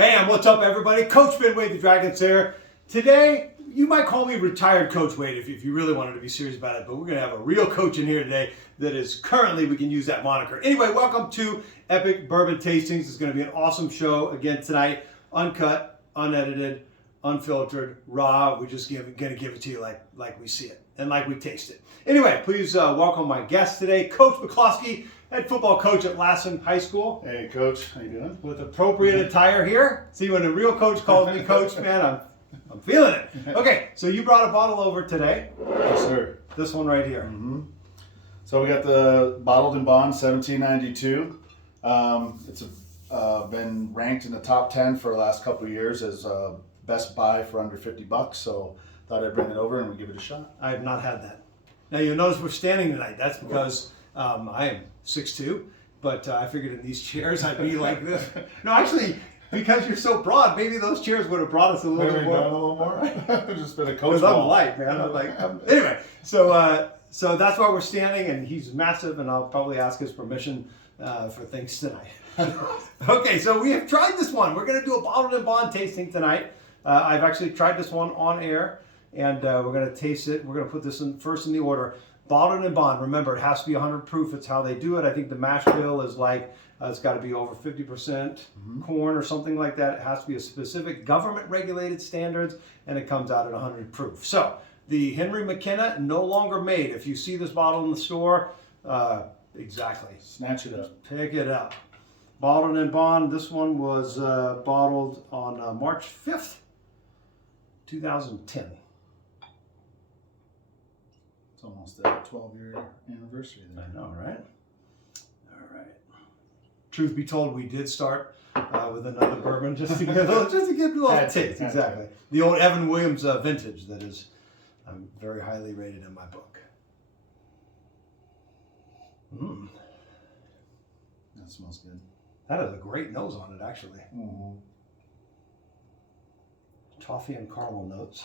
Bam! What's up, everybody? Coach Ben Wade, the Dragons here. Today, you might call me retired Coach Wade if you really wanted to be serious about it, but we're going to have a real coach in here today that is currently, we can use that moniker. Anyway, welcome to Epic Bourbon Tastings. It's going to be an awesome show again tonight. Uncut, unedited, unfiltered, raw. We're just going to give it to you like we see it and like we taste it. Anyway, please welcome my guest today, Coach McCloskey, head football coach at Lassen High School. Hey, Coach. How you doing? With appropriate attire here. See, when a real coach calls me coach, man, I'm feeling it. Okay, so you brought a bottle over today. Yes, sir. This one right here. Mm-hmm. So we got the Bottled in Bond 1792. It's been ranked in the top 10 for the last couple of years as best buy for under $50. So thought I'd bring it over and we'd give it a shot. I have not had that. Now you'll notice we're standing tonight. That's because I am 6'2", but I figured in these chairs I'd be like this. No, actually, because you're so broad, maybe those chairs would have brought us a little bit more. Down a little more. Just been a coach. Because I'm light, man. Anyway, so that's why we're standing, and he's massive, and I'll probably ask his permission for things tonight. Okay, so we have tried this one. We're going to do a Bottled in Bond tasting tonight. I've actually tried this one on air, and we're going to taste it. We're going to put this in first in the order. Bottled in Bond. Remember, it has to be 100 proof. It's how they do it. I think the mash bill is like, it's got to be over 50% corn or something like that. It has to be a specific government-regulated standards, and it comes out at 100 proof. So, the Henry McKenna, no longer made. If you see this bottle in the store, exactly. Snatch it up. Pick it up. Bottled in Bond. This one was bottled on March 5th, 2010. It's almost a 12-year anniversary there. I know, right? All right. Truth be told, we did start with another bourbon just to get a little taste. Exactly. The old Evan Williams vintage that is very highly rated in my book. That smells good. That has a great nose on it, actually. Mm-hmm. Toffee and caramel notes.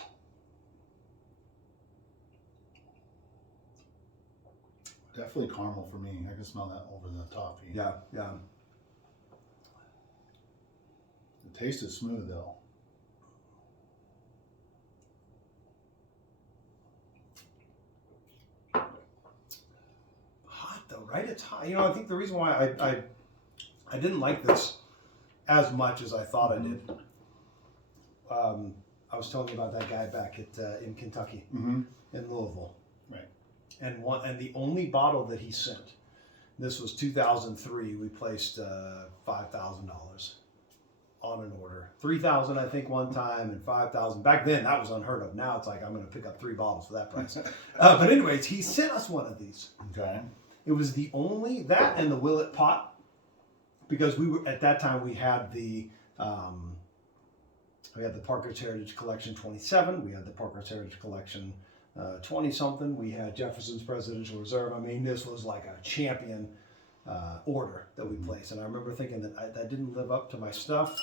Definitely caramel for me. I can smell that over the toffee. Yeah. The taste is smooth though. Hot though, right? It's hot. You know, I think the reason why I didn't like this as much as I thought I did. I was telling you about that guy back in Kentucky, in Louisville. Right. And the only bottle that he sent, this was 2003. We placed $5,000 on an order. $3,000 I think one time, and $5,000 back then. That was unheard of. Now it's like I'm going to pick up 3 bottles for that price. But anyways, he sent us one of these. Okay. It was the only that and the Willet pot, because we were at that time we had the Parker's Heritage Collection 27. We had the Parker's Heritage Collection 20-something. We had Jefferson's Presidential Reserve. I mean, this was like a champion order that we placed. And I remember thinking that that didn't live up to my stuff.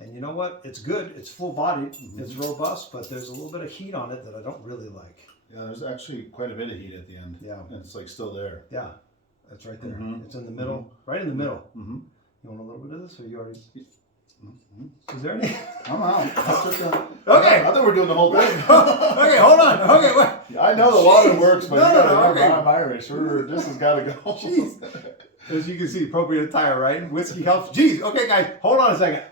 And you know what? It's good. It's full-bodied. It's robust, but there's a little bit of heat on it that I don't really like. Yeah, there's actually quite a bit of heat at the end. Yeah. And it's like still there. Yeah, that's right there. It's in the middle, right in the middle. You want a little bit of this, or you already? Is there any? I'm out. Okay. I thought we were doing the whole thing. Okay, hold on. Okay, wait. I know the water works, but okay. I'm Irish. This has got to go. Jeez. As you can see, appropriate attire, right? Whiskey helps. Jeez. Okay, guys, hold on a second.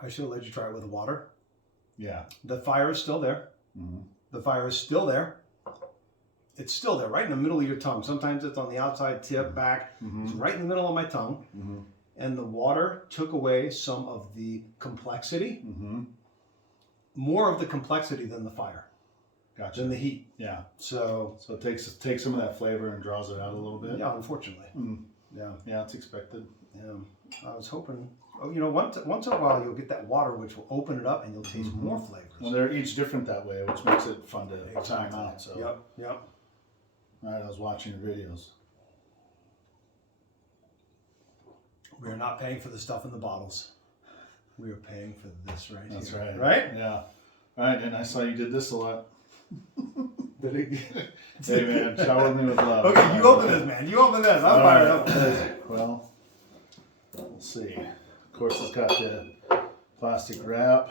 I should have let you try it with the water. Yeah. The fire is still there. The fire is still there. It's still there, right in the middle of your tongue. Sometimes it's on the outside tip, back. It's right in the middle of my tongue. And the water took away some of the complexity. More of the complexity than the fire. Gotcha. Than the heat. Yeah. So it takes some of that flavor and draws it out a little bit. Yeah, unfortunately. Yeah. Yeah, it's expected. Yeah. I was hoping, once in a while you'll get that water which will open it up and you'll taste more flavors. Well, they're each different that way, which makes it fun to time out. So. Yep. All right, I was watching your videos. We are not paying for the stuff in the bottles. We are paying for this right That's here. right. Right? Yeah. All right, and I saw you did this a lot. Hey man, shower me with love. Okay, you open this, man. You open this. I'm fired up with this. Well, We'll see. Of course, it's got the plastic wrap.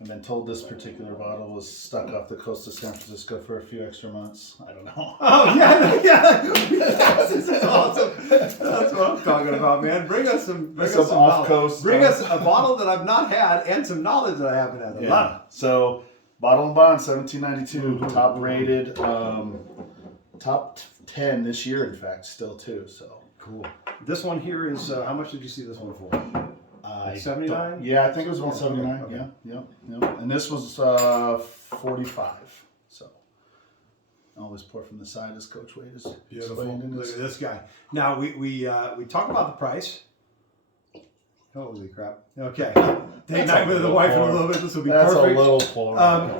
I've been told this particular bottle was stuck off the coast of San Francisco for a few extra months. I don't know. Oh, yeah, yes, this is awesome. That's what I'm talking about, man. Bring us some off coast. Bring us a bottle that I've not had and some knowledge that I haven't had. Yeah. Love it. So, Bottle and Bond, 1792, top rated, top 10 this year, in fact, still too. So cool. This one here is how much did you see this one for? 79? Yeah, I think it was 179. Okay. Yeah. And this was 45. So always pour from the side, as Coach Wade is explained in Look his. at this guy. Now we talk about the price. Holy crap! Okay, date night with the wife in a little bit. This will be That's perfect. a little pour.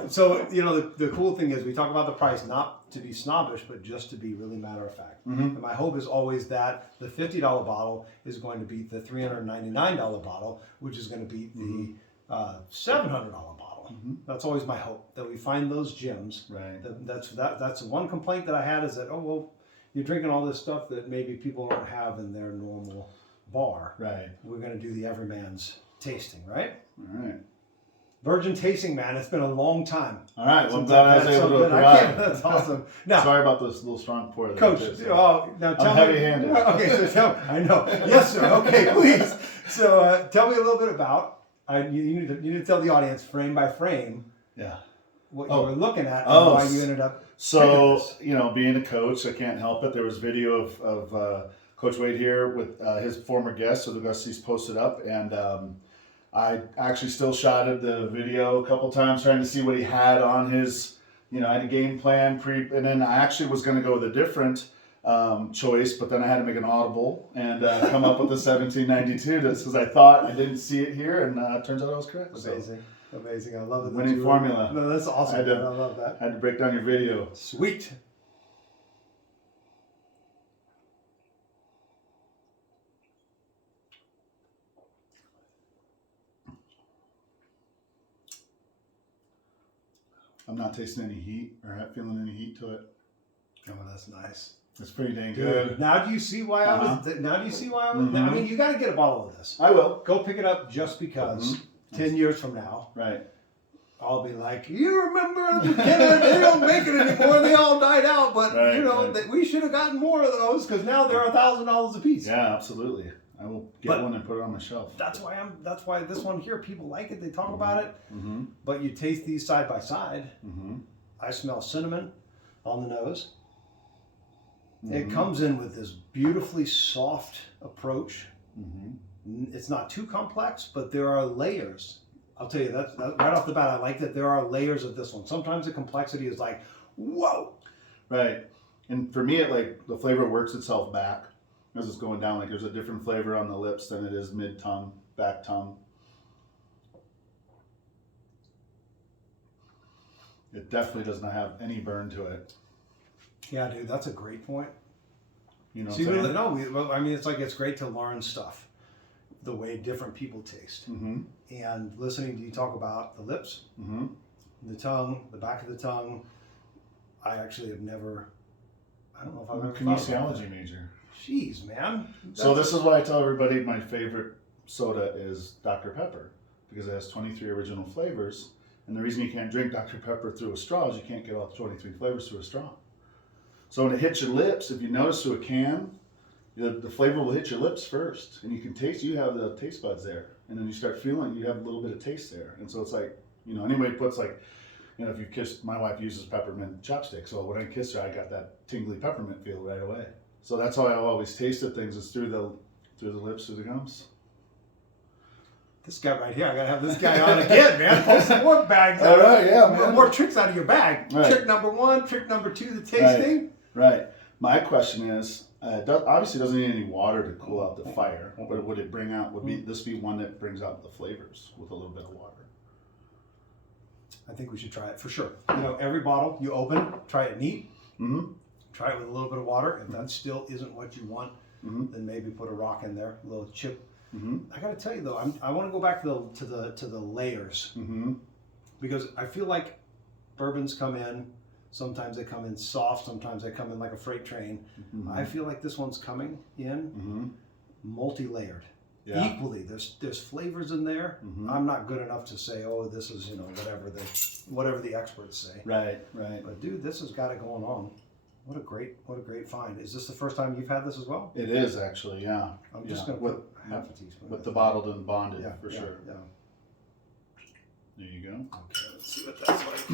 So the cool thing is we talk about the price not to be snobbish, but just to be really matter of fact. Mm-hmm. And my hope is always that the $50 bottle is going to beat the $399 bottle, which is going to beat the $700 bottle. Mm-hmm. That's always my hope, that we find those gems. Right. That's one complaint that I had, is that, oh well, you're drinking all this stuff that maybe people don't have in their normal bar. Right. We're going to do the everyman's tasting, right? All right. Virgin tasting, man. It's been a long time. All right. Well, I'm since glad I've I was had able to something. I can't- provide. That's awesome. Now, Sorry about this little strong pour. that I Coach, did. now tell I'm me. heavy-handed. Okay, so I know. Yes, sir. Okay, please. So tell me a little bit about. You need to tell the audience frame by frame. Yeah. What you were looking at and why you ended up. So, being a coach, I can't help it. There was video of Coach Wade here with his former guest, so the guest he's posted up, and I actually still shotted the video a couple times trying to see what he had on his, I had a game plan and then I actually was going to go with a different choice, but then I had to make an audible and come up with the 1792 just because I thought I didn't see it here, and it turns out I was correct. Amazing. Amazing. I love it. Winning formula. No, that's awesome. I love that. I had to break down your video. Sweet. I'm not tasting any heat or not feeling any heat to it. Oh, that's nice. It's pretty dang good. Now do you see why I was? Now do you see why I was? I mean, you got to get a bottle of this. I will. Go pick it up just because. 10 years from now, right? I'll be like, you remember McKenna? They don't make it anymore. They all died out. But that we should have gotten more of those because now they're $1,000 a piece. Yeah, absolutely. I will get one and put it on my shelf. That's why this one here, people like it. They talk about it. Mm-hmm. But you taste these side by side. Mm-hmm. I smell cinnamon on the nose. Mm-hmm. It comes in with this beautifully soft approach. Mm-hmm. It's not too complex, but there are layers. I'll tell you that right off the bat. I like that there are layers of this one. Sometimes the complexity is like, whoa. Right. And for me, the flavor works itself back as it's going down. Like there's a different flavor on the lips than it is mid-tongue, back tongue. It definitely does not have any burn to it. Yeah, dude, that's a great point. See, it's great to learn stuff, the way different people taste. Mm-hmm. And listening to you talk about the lips, the tongue, the back of the tongue. I actually have never. I don't know if I've ever. Kinesiology major. Jeez, man. So this is why I tell everybody my favorite soda is Dr. Pepper, because it has 23 original flavors. And the reason you can't drink Dr. Pepper through a straw is you can't get all the 23 flavors through a straw. So when it hits your lips, if you notice through a can, the flavor will hit your lips first. And you can taste, you have the taste buds there. And then you start feeling, you have a little bit of taste there. And so it's like, anybody puts if you kiss, my wife uses peppermint chopsticks. So when I kiss her, I got that tingly peppermint feel right away. So that's how I always tasted things, is through the lips, through the gums. This guy right here, I gotta have this guy on again, man. Pull some more bags out. All right, yeah, man. More tricks out of your bag. Right. Trick number 1, trick number 2, the tasting. Right. My question is, obviously doesn't need any water to cool out the fire, but would this be one that brings out the flavors with a little bit of water? I think we should try it for sure. Every bottle you open, try it neat. Mm-hmm. Try it with a little bit of water. If that still isn't what you want, then maybe put a rock in there, a little chip. Mm-hmm. I got to tell you though, I want to go back to the layers, because I feel like bourbons come in. Sometimes they come in soft. Sometimes they come in like a freight train. Mm-hmm. I feel like this one's coming in multi-layered. Yeah. Equally, there's flavors in there. Mhm. I'm not good enough to say, oh, this is whatever the experts say. Right. Right. But dude, this has got it going on. What a great find. Is this the first time you've had this as well? It is actually. Yeah. I'm just Yeah. gonna put half a teaspoon. With the bottled and bonded yeah, for yeah, sure. Yeah. There you go. Okay, let's see what that's like.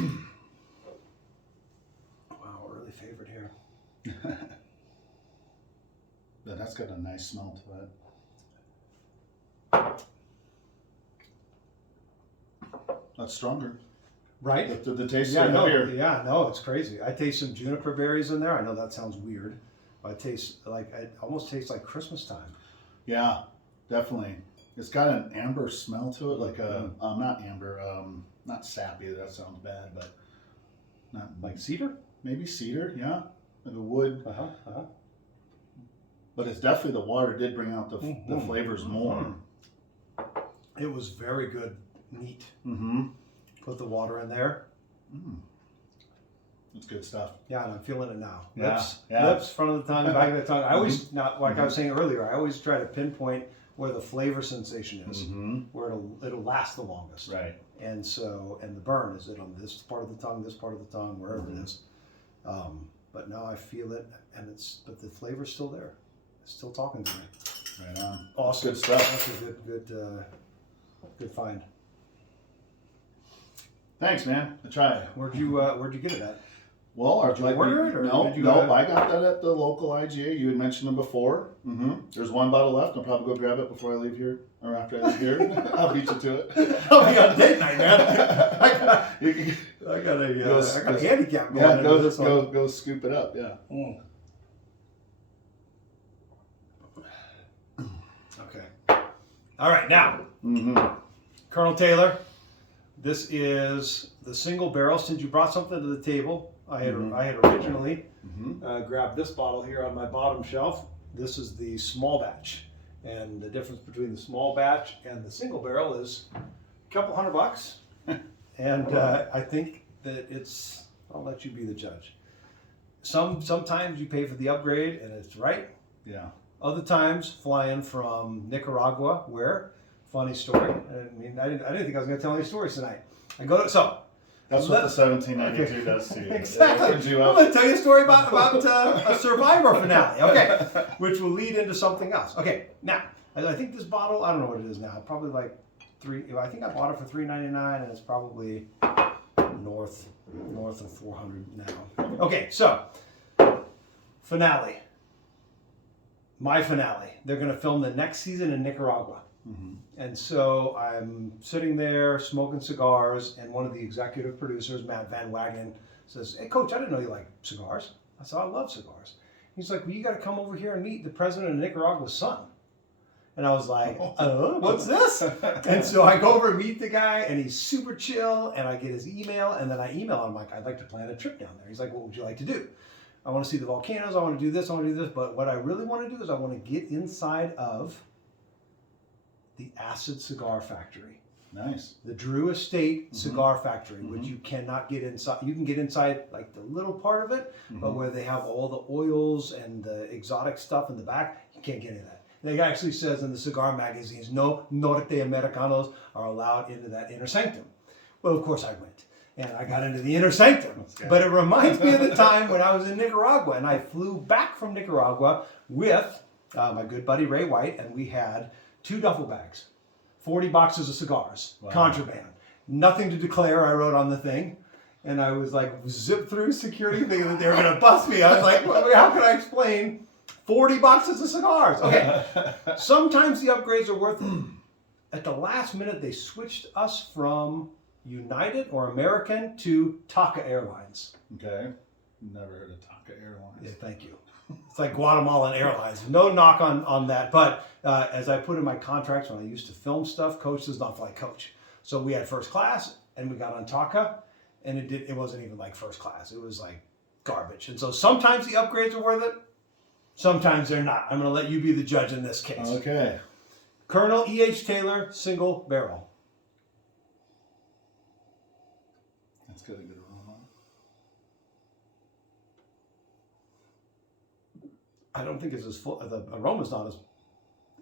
Wow, early favorite here. Yeah, that's got a nice smell to it. That's stronger. Right? The taste Yeah, is no, heavier. yeah, no, it's crazy. I taste some juniper berries in there. I know that sounds weird, but it almost tastes like Christmas time. Yeah, definitely. It's got an amber smell to it, like not amber, not sappy. That sounds bad, but not Like cedar? maybe cedar. Yeah, like a wood. Uh-huh. But it's definitely the water did bring out the Mhm. flavors more. It was very good, neat. Mm-hmm. Put the water in there. It's good stuff. Yeah, and I'm feeling it now. Yeah, Lips, yeah. lips, front of the tongue, back of the tongue. I always, not like I was saying earlier, I always try to pinpoint where the flavor sensation is, Mm-hmm. where it'll last the longest. Right. And the burn, is it on this part of the tongue, this part of the tongue, wherever it is. But now I feel it, but the flavor's still there. It's still talking to me. Right on. Awesome. Good stuff. That's a good find. Thanks, man. I tried. Where'd you get it at? Well, Did you order it, or no, did you, no. I got that at the local IGA. You had mentioned them before. Mm-hmm. There's one bottle left. I'll probably go grab it before I leave here, or after I leave here. I'll beat you to it. Oh, we got date night, man. I got a handicap going Yeah, into this one. go scoop it up. Yeah. Mm. Okay. All right, now, Mm-hmm. Colonel Taylor, this is the single barrel. Since you brought something to the table, I had originally grabbed this bottle here on my bottom shelf. This is the small batch, and the difference between the small batch and the single barrel is a couple $100. And I think that I'll let you be the judge. Sometimes you pay for the upgrade and it's right. Yeah. Other times, flying from Nicaragua, where, funny story. I didn't think I was going to tell any stories tonight. That's what the 1792 does to you. Exactly. It opens you I'm up. going to tell you a story about a Survivor finale. Okay, which will lead into something else. Okay, now I think this bottle, I don't know what it is now. Probably like I think I bought it for $3.99, and it's probably north of 400 now. Okay, so finale. My finale. They're going to film the next season in Nicaragua. Mm-hmm. And so I'm sitting there smoking cigars, and one of the executive producers, Matt Van Wagenen, says, "Hey, Coach, I didn't know you like cigars." I said, "I love cigars." He's like, "Well, you got to come over here and meet the president of Nicaragua's son." And I was like, "What's this?" And so I go over and meet the guy, and he's super chill, and I get his email, and then I email him, like, "I'd like to plan a trip down there." He's like, "What would you like to do?" "I want to see the volcanoes, I want to do this, I want to do this, but what I really want to do is I want to get inside of the Acid Cigar Factory." Nice. The Drew Estate Cigar Factory, which you cannot get inside. You can get inside like the little part of it, but where they have all the oils and the exotic stuff in the back, you can't get into that. It actually says in the cigar magazines, no Norte Americanos are allowed into that inner sanctum. Well, of course I went, and I got into the inner sanctum. But it reminds me of the time when I was in Nicaragua, and I flew back from Nicaragua with my good buddy Ray White, and we had 2 duffel bags, 40 boxes of cigars, contraband. Nothing to declare, I wrote on the thing. And I was like, zip through security thinking that they were going to bust me. I was like, well, how can I explain 40 boxes of cigars? Okay. Sometimes the upgrades are worth it. At the last minute, they switched us from United or American to Taka Airlines. Okay. Never heard of Taka Airlines. Yeah, thank you. It's like Guatemalan Airlines. No knock on that. But as I put in my contracts when I used to film stuff, Coach does not fly Coach. So we had first class, and we got on Taka, and it wasn't even like first class. It was like garbage. And so sometimes the upgrades are worth it. Sometimes they're not. I'm going to let you be the judge in this case. Okay. Colonel E.H. Taylor, single barrel. That's got a good aroma. I don't think it's as full. The aroma's not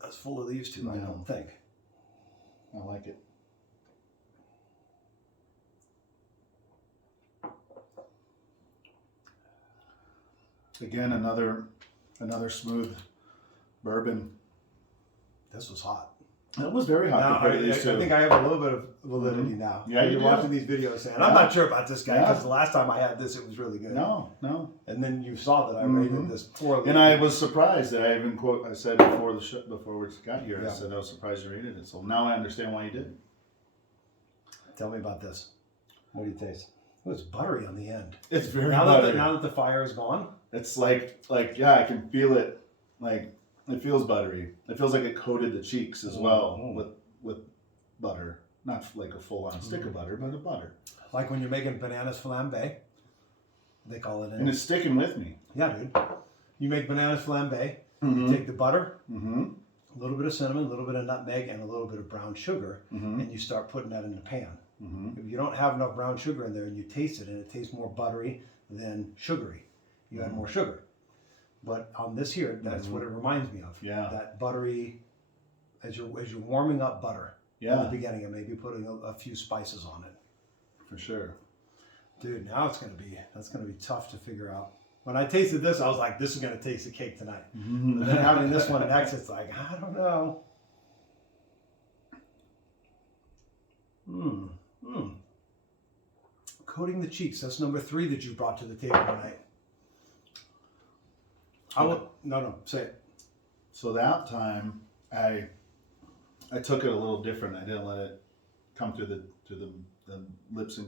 as as full of these two, I don't think. I like it. Again, another smooth bourbon. This was hot. It was very hot Now, compared to these two. I think I have a little bit of validity now. Yeah, You're you do. watching these videos saying, I'm not sure about this guy Yeah. because the last time I had this, it was really good. No. And then you saw that I rated this poorly. And I was surprised that I even I said before before we got here, Yeah. I said I was surprised you rated it. So now I understand why you did. Tell me about this. What do you taste? Oh, it's buttery on the end. It's very Now buttery. that the fire is gone. It's like yeah, I can feel it. Like it feels buttery. It feels like it coated the cheeks as well with butter. Not like a full on stick of butter, but a butter. Like when you're making bananas flambe, they call it. And it's sticking with me. Yeah, dude. You make bananas flambe. Mm-hmm. You take the butter, Mm-hmm. a little bit of cinnamon, a little bit of nutmeg, and a little bit of brown sugar, Mm-hmm. and you start putting that in the pan. Mm-hmm. If you don't have enough brown sugar in there and you taste it and it tastes more buttery than sugary, you add more sugar. But on this here, that's what it reminds me of. Yeah. That buttery, as you're warming up butter in the Yeah, beginning and maybe putting a few spices on it. for sure. Dude, now that's gonna be tough to figure out. When I tasted this, I was like, this is gonna taste the cake tonight. But then having this one next, it's like, I don't know. Coating the cheeks. That's number 3 that you brought to the table tonight. No, say it. So that time I took it a little different. I didn't let it come through the lips and